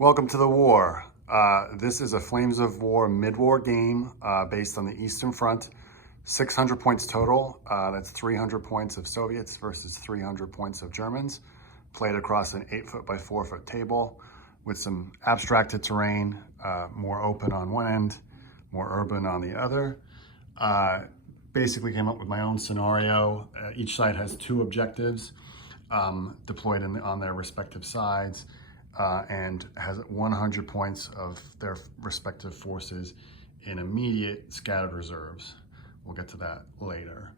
Welcome to the war. This is a Flames of War mid-war game based on the Eastern Front. 600 points total. That's 300 points of Soviets versus 300 points of Germans. Played across an 8-foot by 4-foot table with some abstracted terrain, more open on one end, more urban on the other. Basically came up with my own scenario. Each side has 2 objectives deployed on their respective sides. And has 100 points of their respective forces in immediate scattered reserves. We'll get to that later.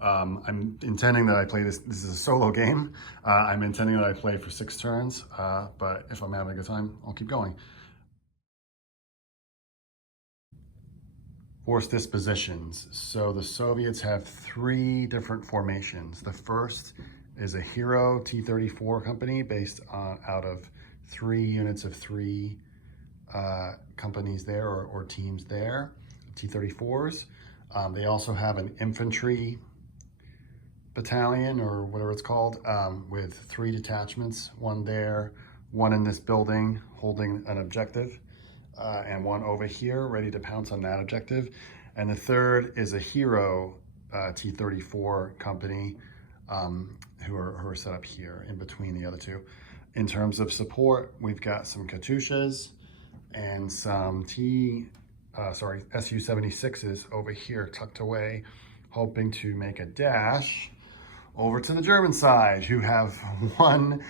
I'm intending that I play this is a solo game. I'm intending that I play for 6 turns, but if I'm having a good time, I'll keep going. Force dispositions. So the Soviets have 3 different formations. The first is a Hero T-34 company based out of 3 units of 3 companies there or teams there, T-34s. They also have an infantry battalion or whatever it's called with 3 detachments, 1 there, 1 in this building holding an objective, and 1 over here ready to pounce on that objective. And the third is a Hero T-34 company who are set up here in between the other 2. In terms of support, we've got some Katyushas and some Su-76s over here tucked away, hoping to make a dash over to the German side, who have 1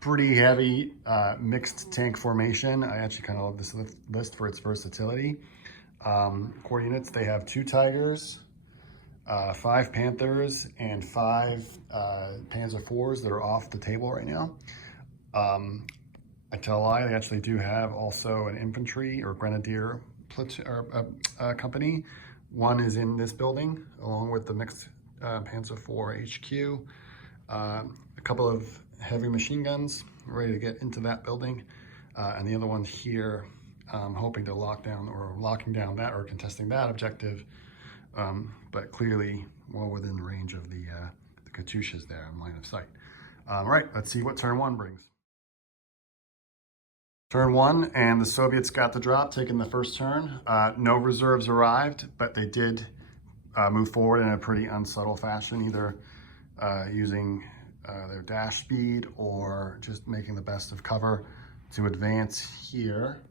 pretty heavy mixed tank formation. I actually kind of love this list for its versatility. Core units, they have 2 Tigers, 5 Panthers, and 5 Panzer IVs that are off the table right now. I tell a lie, they actually do have also an infantry or grenadier company. 1 is in this building along with the mixed Panzer IV HQ. A couple of heavy machine guns ready to get into that building. And the other one here, hoping to locking down that or contesting that objective. But clearly well within range of the Katyushas there in line of sight. All right, let's see what turn 1 brings. Turn 1, and the Soviets got the drop, taking the first turn. No reserves arrived, but they did move forward in a pretty unsubtle fashion, either using their dash speed or just making the best of cover to advance here.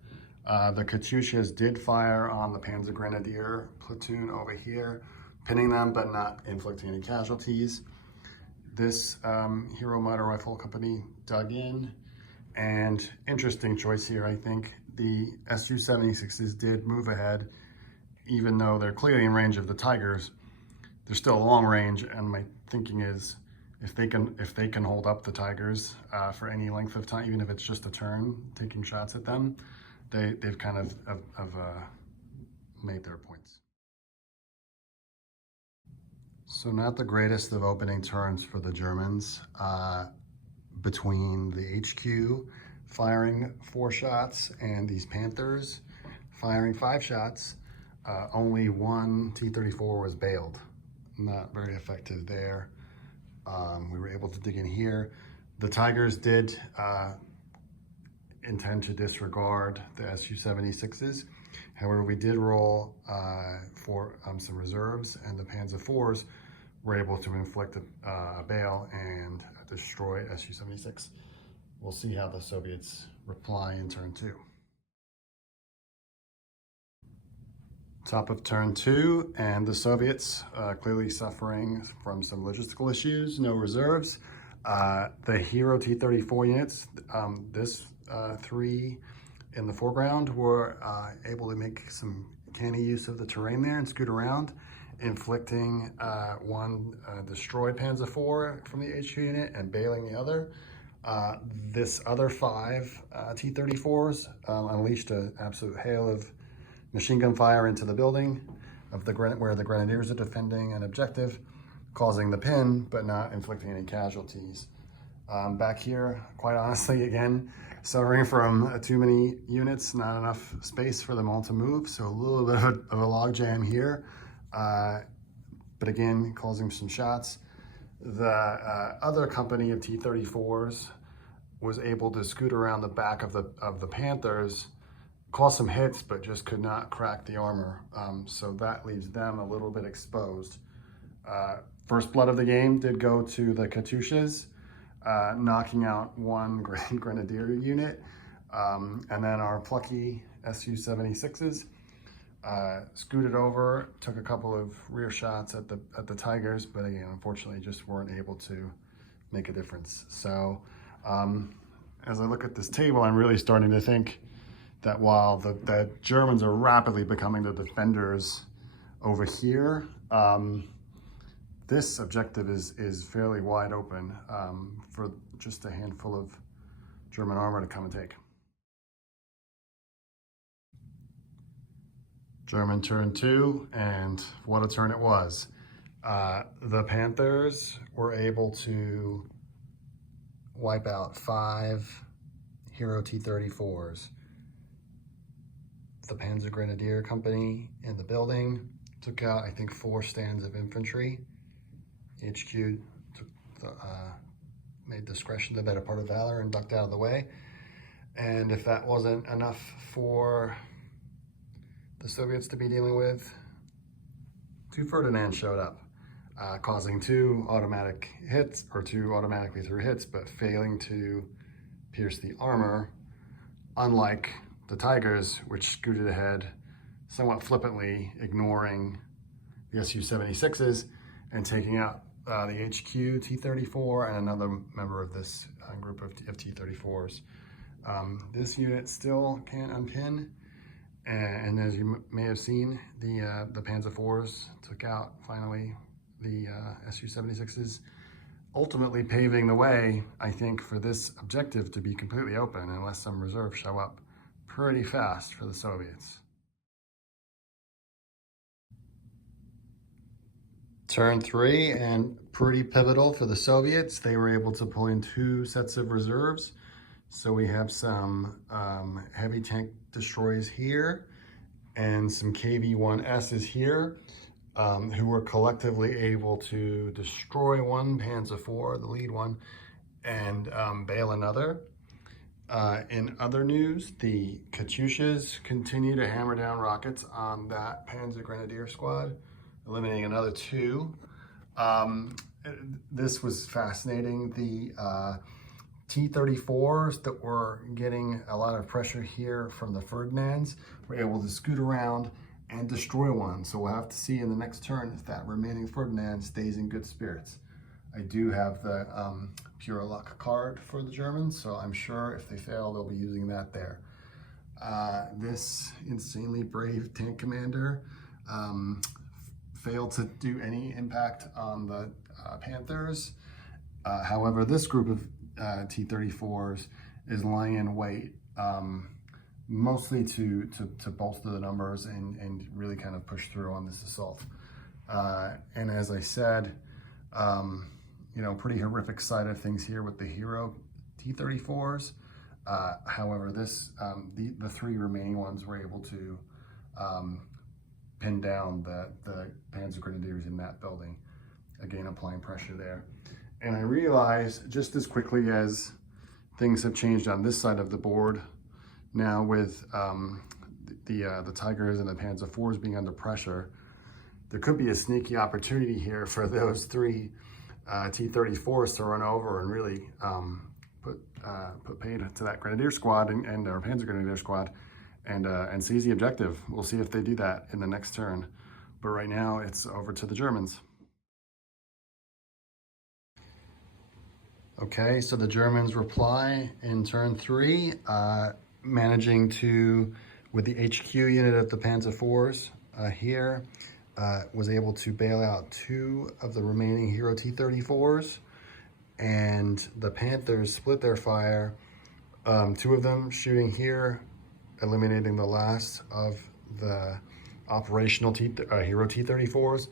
The Katyushas did fire on the Panzer Grenadier platoon over here, pinning them but not inflicting any casualties. This Hero Motor Rifle Company dug in. And interesting choice here, I think. The Su-76s did move ahead, even though they're clearly in range of the Tigers. They're still a long range, and my thinking is if they can hold up the Tigers for any length of time, even if it's just a turn, taking shots at them, they've kind of made their points. So not the greatest of opening turns for the Germans. Between the HQ firing 4 shots and these Panthers firing 5 shots, only 1 T-34 was bailed. Not very effective there. We were able to dig in here. The Tigers did intend to disregard the Su-76s. However, we did roll for some reserves, and the Panzer IVs were able to inflict a bail and destroy Su-76. We'll see how the Soviets reply in turn 2. Top of turn 2, and the Soviets clearly suffering from some logistical issues, no reserves. The Hero T-34 units, this 3 in the foreground, were able to make some canny use of the terrain there and scoot around, inflicting 1 destroyed Panzer IV from the HQ unit and bailing the other. This other 5 T-34s unleashed an absolute hail of machine gun fire into the building of where the Grenadiers are defending an objective, causing the pin, but not inflicting any casualties. Back here, quite honestly, again, suffering from too many units, not enough space for them all to move, so a little bit of a log jam here. But again, causing some shots. The other company of T-34s was able to scoot around the back of the Panthers, cause some hits, but just could not crack the armor. So that leaves them a little bit exposed. First blood of the game did go to the Katyushas, knocking out one Grenadier unit. And then our plucky Su-76s scooted over, took a couple of rear shots at the Tigers, but again, unfortunately just weren't able to make a difference. So as I look at this table, I'm really starting to think that while the Germans are rapidly becoming the defenders over here, this objective is fairly wide open for just a handful of German armor to come and take. German turn 2, and what a turn it was. The Panthers were able to wipe out 5 Hero T-34s. The Panzer Grenadier Company in the building took out, I think, 4 stands of infantry. HQ made discretion the better part of valor and ducked out of the way. And if that wasn't enough for the Soviets to be dealing with, 2 Ferdinands showed up, causing 2 automatic hits, or 2 automatically through hits, but failing to pierce the armor, unlike the Tigers, which scooted ahead somewhat flippantly, ignoring the Su-76s and taking out the HQ T-34 and another member of this group of T-34s. This unit still can't unpin. And as you may have seen, the Panzer IVs took out, finally, the Su-76s, ultimately paving the way, I think, for this objective to be completely open unless some reserves show up pretty fast for the Soviets. Turn 3, and pretty pivotal for the Soviets. They were able to pull in 2 sets of reserves. So we have some heavy tank destroyers here and some KV-1Ss here, who were collectively able to destroy one Panzer IV, the lead one, and bail another. In other news, the Katyushas continue to hammer down rockets on that Panzer Grenadier squad, eliminating another 2. This was fascinating. The T-34s that were getting a lot of pressure here from the Ferdinands were able to scoot around and destroy one. So we'll have to see in the next turn if that remaining Ferdinand stays in good spirits. I do have the pure luck card for the Germans, so I'm sure if they fail, they'll be using that there. This insanely brave tank commander failed to do any impact on the Panthers. However, this group of T-34s is lying in wait, mostly to bolster the numbers and really kind of push through on this assault. And as I said, pretty horrific side of things here with the Hero T-34s. However, the 3 remaining ones were able to pin down the Panzer Grenadiers in that building, again applying pressure there. And I realize just as quickly as things have changed on this side of the board, now with the Tigers and the Panzer IVs being under pressure, there could be a sneaky opportunity here for those 3 T-34s to run over and really put paid to that Grenadier squad and our Panzer Grenadier squad and seize the objective. We'll see if they do that in the next turn. But right now it's over to the Germans. Okay, so the Germans reply in turn 3, managing to, with the HQ unit of the Panzer IVs here, was able to bail out 2 of the remaining Hero T-34s, and the Panthers split their fire, 2 of them shooting here, eliminating the last of the operational Hero T-34s,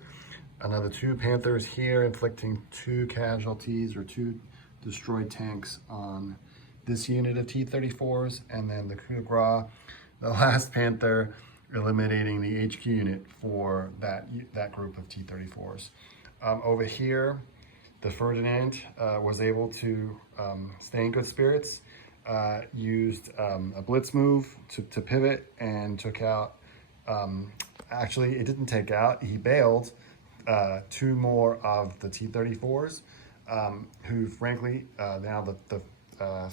another 2 Panthers here, inflicting 2 casualties or 2 destroyed tanks on this unit of T-34s, and then the coup de grace, the last Panther, eliminating the HQ unit for that group of T-34s. Over here, The Ferdinand was able to stay in good spirits, used a blitz move to pivot and took out, actually it didn't take out, he bailed two more of the T-34s, who frankly, now the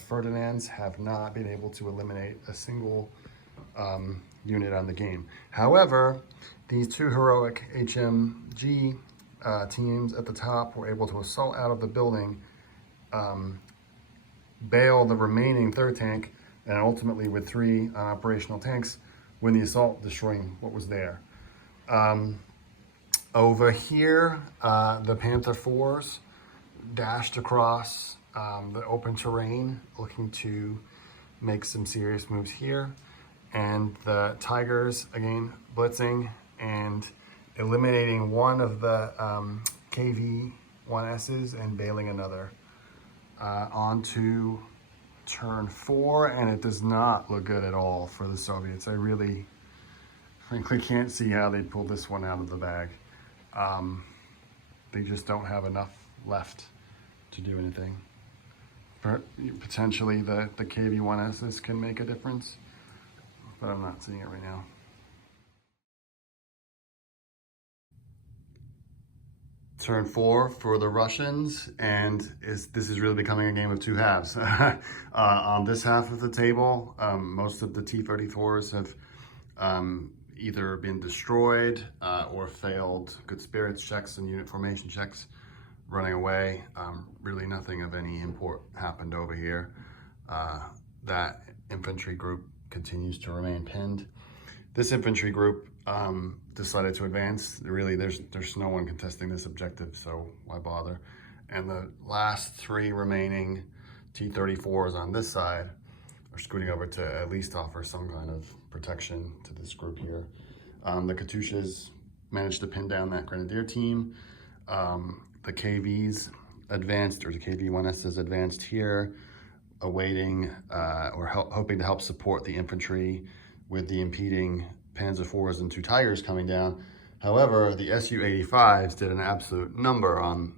Ferdinands have not been able to eliminate a single unit on the game. However, these two heroic HMG teams at the top were able to assault out of the building, bail the remaining third tank, and ultimately with three operational tanks, win the assault, destroying what was there. Over here, the Panther 4s dashed across the open terrain, looking to make some serious moves here. And the Tigers, again, blitzing and eliminating one of the KV-1Ss and bailing another. Onto turn 4, and it does not look good at all for the Soviets. I really, frankly, can't see how they pulled this one out of the bag. They just don't have enough left to do anything. Potentially the KV-1Ss can make a difference, but I'm not seeing it right now. Turn 4 for the Russians, and this is really becoming a game of two halves. On this half of the table, most of the T-34s have either been destroyed or failed good spirits checks and unit formation checks, running away. Really nothing of any import happened over here. That infantry group continues to remain pinned. This infantry group decided to advance. Really, there's no one contesting this objective, so why bother? And the last three remaining T-34s on this side are scooting over to at least offer some kind of protection to this group here. The Katyushas managed to pin down that Grenadier team. The KVs advanced, or the KV-1Ss advanced here, awaiting or hoping to help support the infantry with the impeding Panzer IVs and two Tigers coming down. However, the Su-85s did an absolute number on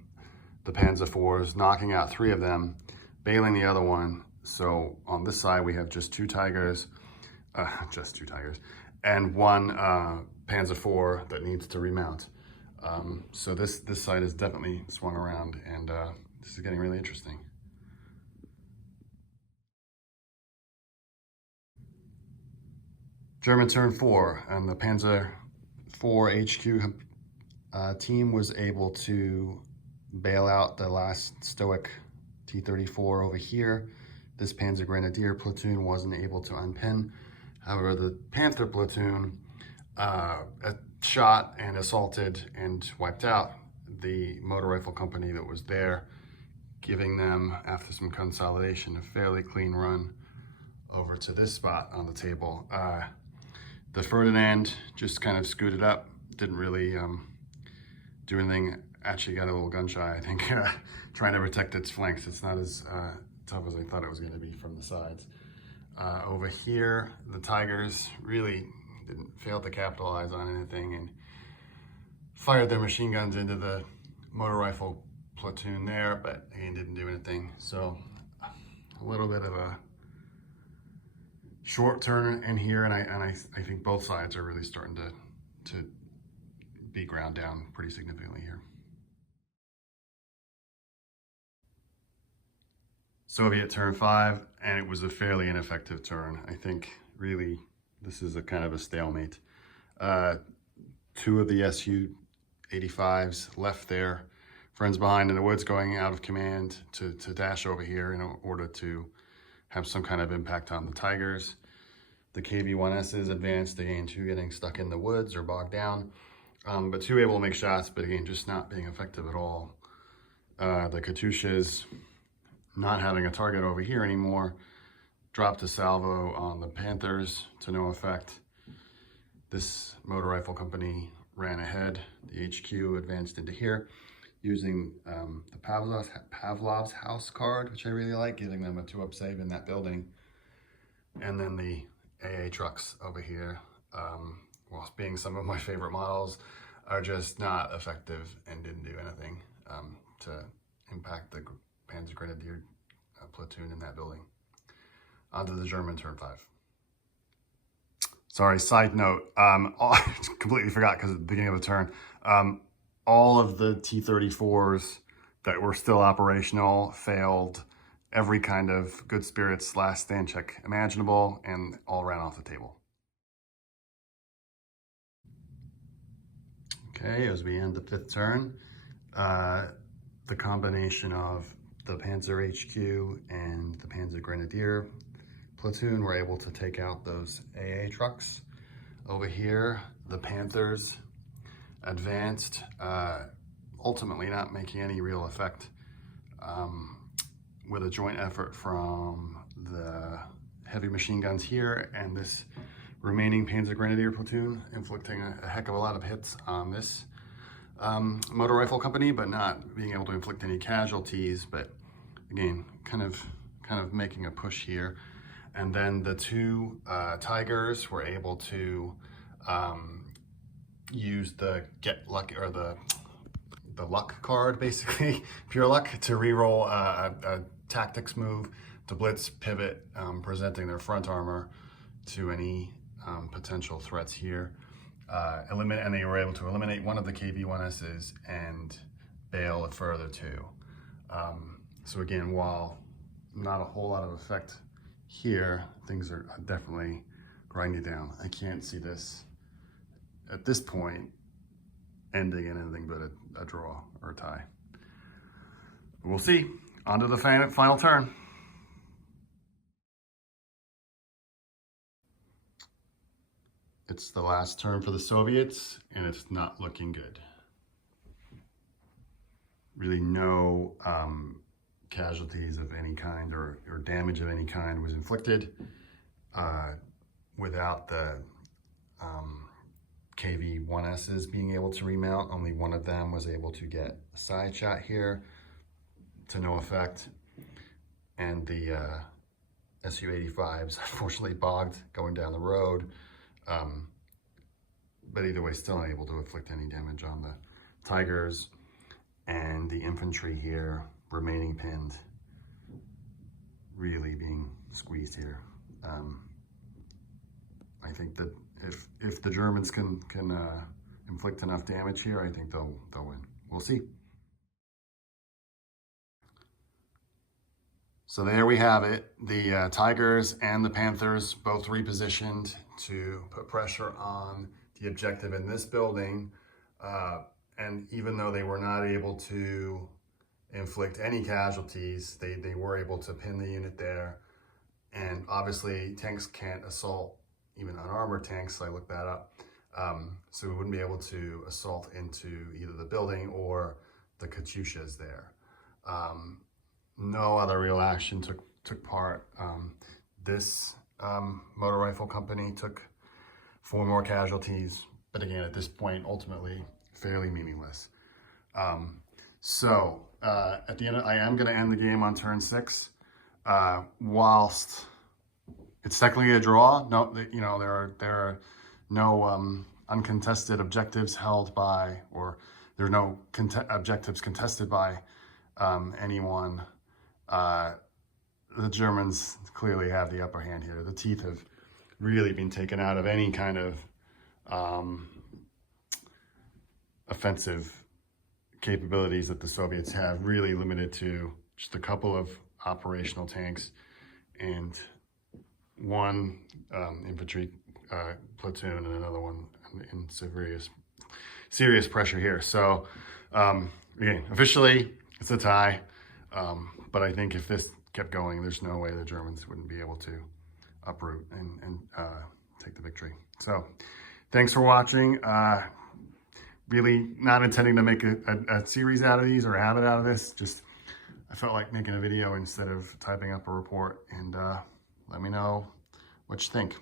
the Panzer IVs, knocking out three of them, bailing the other one. So on this side, we have just two Tigers, and one Panzer IV that needs to remount. So this side is definitely swung around, and this is getting really interesting. German turn 4, and the Panzer IV HQ team was able to bail out the last stoic T-34 over here. This Panzer Grenadier platoon wasn't able to unpin. However, the Panther platoon shot and assaulted and wiped out the motor rifle company that was there, giving them, after some consolidation, a fairly clean run over to this spot on the table. The Ferdinand just kind of scooted up, didn't really do anything, actually got a little gun shy, I think, trying to protect its flanks. It's not as tough as I thought it was going to be from the sides. Over here, the Tigers really didn't fail to capitalize on anything and fired their machine guns into the motor rifle platoon there, but again, didn't do anything. So a little bit of a short turn in here, and I think both sides are really starting to be ground down pretty significantly here. Soviet turn 5, and it was a fairly ineffective turn. I think really this is a kind of a stalemate. Two of the Su-85s left their friends behind in the woods, going out of command to dash over here in order to have some kind of impact on the Tigers. The KV-1Ss advanced, again, two getting stuck in the woods or bogged down, but two able to make shots, but again, just not being effective at all. The Katyushas, not having a target over here anymore, dropped a salvo on the Panthers to no effect. This motor rifle company ran ahead. The HQ advanced into here using the Pavlov's house card, which I really like, giving them a 2-up save in that building. And then the AA trucks over here, whilst being some of my favorite models, are just not effective and didn't do anything to impact the Panzer Grenadier platoon in that building. Onto the German turn 5. Sorry, side note, I completely forgot because at the beginning of the turn, all of the T-34s that were still operational failed every kind of good spirits / stand check imaginable and all ran off the table. Okay, as we end the 5th turn, the combination of the Panzer HQ and the Panzer Grenadier platoon were able to take out those AA trucks. Over here, the Panthers advanced, ultimately not making any real effect, with a joint effort from the heavy machine guns here and this remaining Panzer Grenadier platoon, inflicting a heck of a lot of hits on this motor rifle company, but not being able to inflict any casualties. But again, kind of making a push here. And then the 2 Tigers were able to use the get lucky, or the luck card, basically, pure luck, to reroll a tactics move to blitz, pivot, presenting their front armor to any potential threats here. And they were able to eliminate one of the KV-1Ss and bail a further 2. So again, while not a whole lot of effect here, things are definitely grinding down. I can't see this at this point ending in anything but a draw or a tie. But we'll see. On to the final turn. It's the last turn for the Soviets, and it's not looking good. Really no casualties of any kind or damage of any kind was inflicted without the KV-1Ss being able to remount. Only one of them was able to get a side shot here to no effect. And the Su-85s unfortunately bogged going down the road. But either way, still unable to inflict any damage on the Tigers. And the infantry here remaining pinned, really being squeezed here. I think that if the Germans can inflict enough damage here, I think they'll win. We'll see. So there we have it. The Tigers and the Panthers both repositioned to put pressure on the objective in this building. And even though they were not able to inflict any casualties, they were able to pin the unit there. And obviously tanks can't assault even unarmored tanks, so I looked that up. So we wouldn't be able to assault into either the building or the Katyushas there. No other real action took part. This motor rifle company took 4 more casualties, but again, at this point, ultimately, fairly meaningless. So at the end, I am going to end the game on turn 6. Whilst it's technically a draw, no, you know, there are no uncontested objectives held by, or there are no objectives contested by anyone. The Germans clearly have the upper hand here. The teeth have really been taken out of any kind of offensive capabilities that the Soviets have, really limited to just a couple of operational tanks and 1 infantry platoon and another one in serious pressure here. So again, officially it's a tie, but I think if this kept going, there's no way the Germans wouldn't be able to uproot and take the victory. So thanks for watching. Really not intending to make a series out of these or a habit out of this. Just I felt like making a video instead of typing up a report, and let me know what you think.